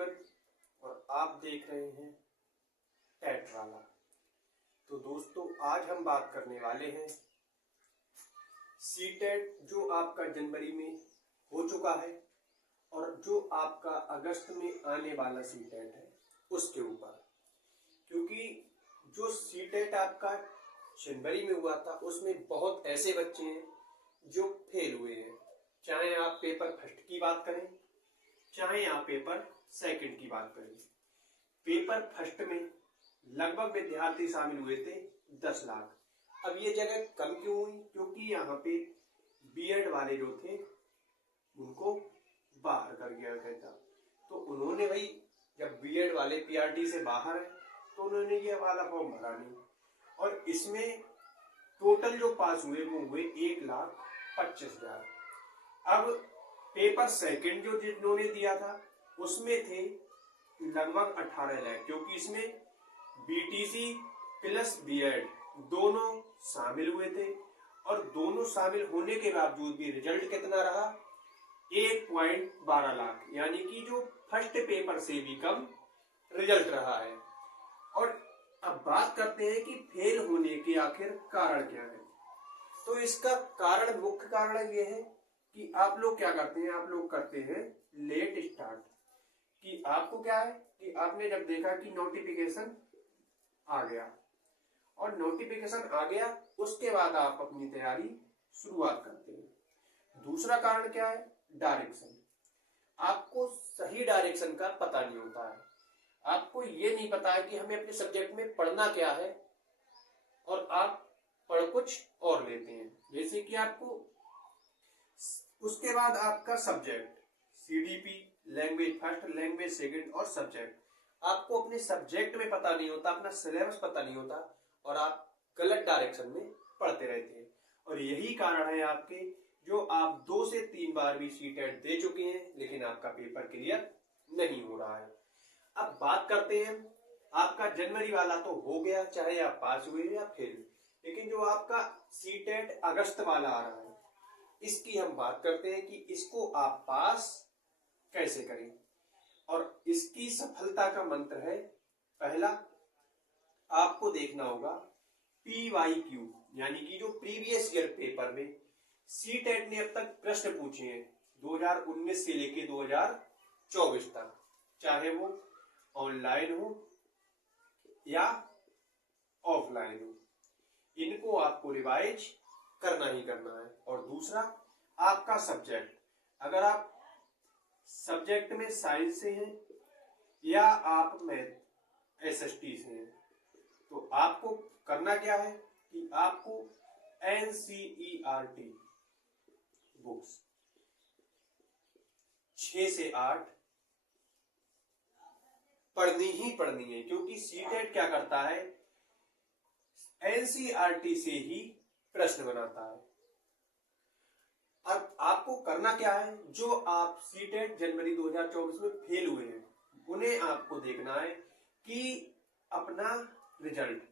Everyone और आप देख रहे हैं टेट वाला। तो दोस्तों आज हम बात करने वाले हैं सीटेट जो आपका जनवरी में हो चुका है और जो आपका अगस्त में आने वाला सीटेट है उसके ऊपर, क्योंकि जो सीटेट आपका जनवरी में हुआ था उसमें बहुत ऐसे बच्चे हैं जो फेल हुए हैं। चाहे आप पेपर फर्स्ट की बात करें चाहे आप पेपर सेकंड की बात करें। पेपर फर्स्ट में लगभग विद्यार्थी शामिल हुए थे 10 लाख। अब ये जगह कम क्यों हुई? क्योंकि यहाँ पे बीएड वाले जो थे उनको बाहर कर दिया गया था। तो उन्होंने भाई जब बीएड वाले पीआरटी से बाहर है तो उन्होंने ये वाला फॉर्म भरा नहीं, और इसमें टोटल जो पास हुए वो हुए 1,25,000। अब पेपर सेकंड जो जिन्होंने दिया था उसमें थे लगभग 18 लाख, क्योंकि इसमें बीटीसी प्लस बीएड दोनों शामिल हुए थे। और दोनों शामिल होने के बावजूद भी रिजल्ट कितना रहा? 1.12 लाख, यानी कि जो फर्स्ट पेपर से भी कम रिजल्ट रहा है। और अब बात करते हैं कि फेल होने के आखिर कारण क्या है। तो इसका कारण, मुख्य कारण ये है कि आप लोग क्या करते हैं, आप लोग करते हैं लेट स्टार्ट। कि आपको क्या है कि आपने जब देखा कि नोटिफिकेशन आ गया और नोटिफिकेशन आ गया उसके बाद आप अपनी तैयारी शुरुआत करते हैं। दूसरा कारण क्या है? डायरेक्शन। आपको सही डायरेक्शन का पता नहीं होता है। आपको ये नहीं पता है कि हमें अपने सब्जेक्ट में पढ़ना क्या है और आप पढ़ कुछ और लेते हैं। जैसे कि आपको उसके बाद आपका subject CDP, language first, language second और सब्जेक्ट, आपको अपने सब्जेक्ट में पता नहीं होता, अपना सिलेबस पता नहीं होता और आप गलत डायरेक्शन में पढ़ते रहते हैं। और यही कारण है आपके जो आप 2 से 3 बार भी सीटेट दे चुके हैं लेकिन आपका पेपर क्लियर नहीं हो रहा है। अब बात करते हैं, आपका जनवरी वाला तो हो गया, चाहे आप पास हुए या फेल, लेकिन जो आपका सीटेट अगस्त वाला आ रहा है इसकी हम बात करते हैं कि इसको आप पास कैसे करें। और इसकी सफलता का मंत्र है, पहला आपको देखना होगा PYQ, यानी कि जो प्रीवियस ईयर पेपर में सीटेट ने अब तक प्रश्न पूछे हैं 2019 से लेके 2024 तक, चाहे वो ऑनलाइन हो या ऑफलाइन हो, इनको आपको रिवाइज करना ही करना है। और दूसरा आपका सब्जेक्ट, अगर आप सब्जेक्ट में साइंस से हैं या आप मैथ एसएसटी से हैं तो आपको करना क्या है कि आपको NCERT बुक्स 6 से 8 पढ़नी ही पढ़नी है, क्योंकि सीटेट क्या करता है NCERT से ही प्रश्न बनाता है। अब आपको करना क्या है, जो आप सीटेट जनवरी 2024 में फेल हुए हैं उन्हें आपको देखना है कि अपना रिजल्ट,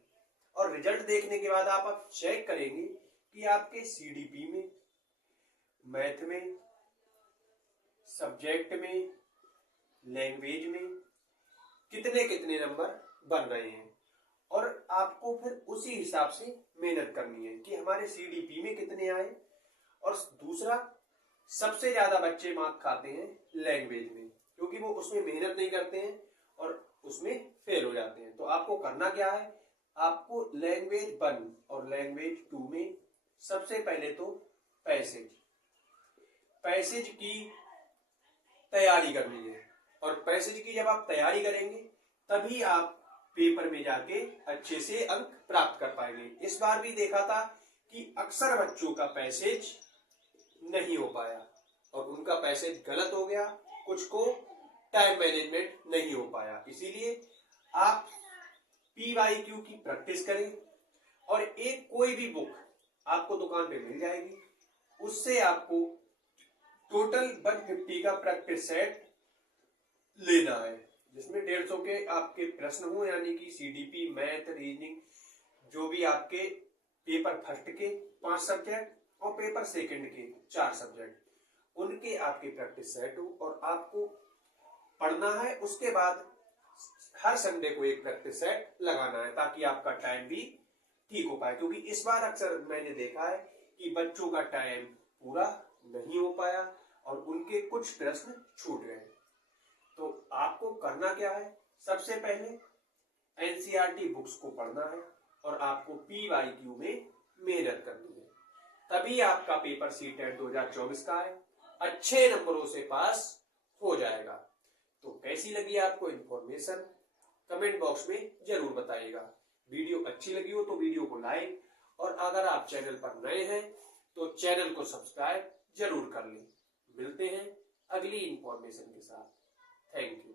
और रिजल्ट देखने के बाद आप चेक करेंगे कि आपके सीडीपी में, मैथ में, सब्जेक्ट में, लैंग्वेज में कितने कितने नंबर बन रहे हैं। और आपको फिर उसी हिसाब से मेहनत करनी है कि हमारे सीडीपी में कितने आए। और दूसरा, सबसे ज्यादा बच्चे मार्क खाते हैं लैंग्वेज में, क्योंकि वो उसमें मेहनत नहीं करते हैं और उसमें फेल हो जाते हैं। तो आपको करना क्या है, आपको लैंग्वेज 1 और लैंग्वेज 2 में सबसे पहले तो पैसेज की तैयारी करनी है। और पैसेज की जब आप तैयारी करेंगे तभी आप पेपर में जाके अच्छे से अंक प्राप्त कर पाएंगे। इस बार भी देखा था कि अक्सर बच्चों का पैसेज नहीं हो पाया और उनका पैसेज गलत हो गया, कुछ को टाइम मैनेजमेंट नहीं हो पाया। इसीलिए आप PYQ की प्रैक्टिस करें और एक कोई भी बुक आपको दुकान पे मिल जाएगी, उससे आपको टोटल 150 का प्रैक्टिस सेट लेना है, जिसमें 150 के आपके प्रश्न हो, यानी कि सीडीपी, मैथ, रीजनिंग, जो भी आपके पेपर फर्स्ट के 5 सब्जेक्ट और पेपर सेकंड के 4 सब्जेक्ट, उनके आपके प्रैक्टिस सेट हो। और आपको पढ़ना है, उसके बाद हर संडे को एक प्रैक्टिस सेट लगाना है ताकि आपका टाइम भी ठीक हो पाए। क्योंकि इस बार अक्सर मैंने देखा है कि बच्चों का टाइम पूरा नहीं हो पाया और उनके कुछ प्रश्न छूट गए। तो आपको करना क्या है, सबसे पहले एनसीईआरटी बुक्स को पढ़ना है और आपको पीवाईक्यू में मेहनत करनी है, तभी आपका पेपर सीटेट 2024 का है अच्छे नंबरों से पास हो जाएगा। तो कैसी लगी आपको इन्फॉर्मेशन, कमेंट बॉक्स में जरूर बताइएगा। वीडियो अच्छी लगी हो तो वीडियो को लाइक, और अगर आप चैनल पर नए हैं तो चैनल को सब्सक्राइब जरूर कर लें। मिलते हैं अगली इन्फॉर्मेशन के साथ। Thank you.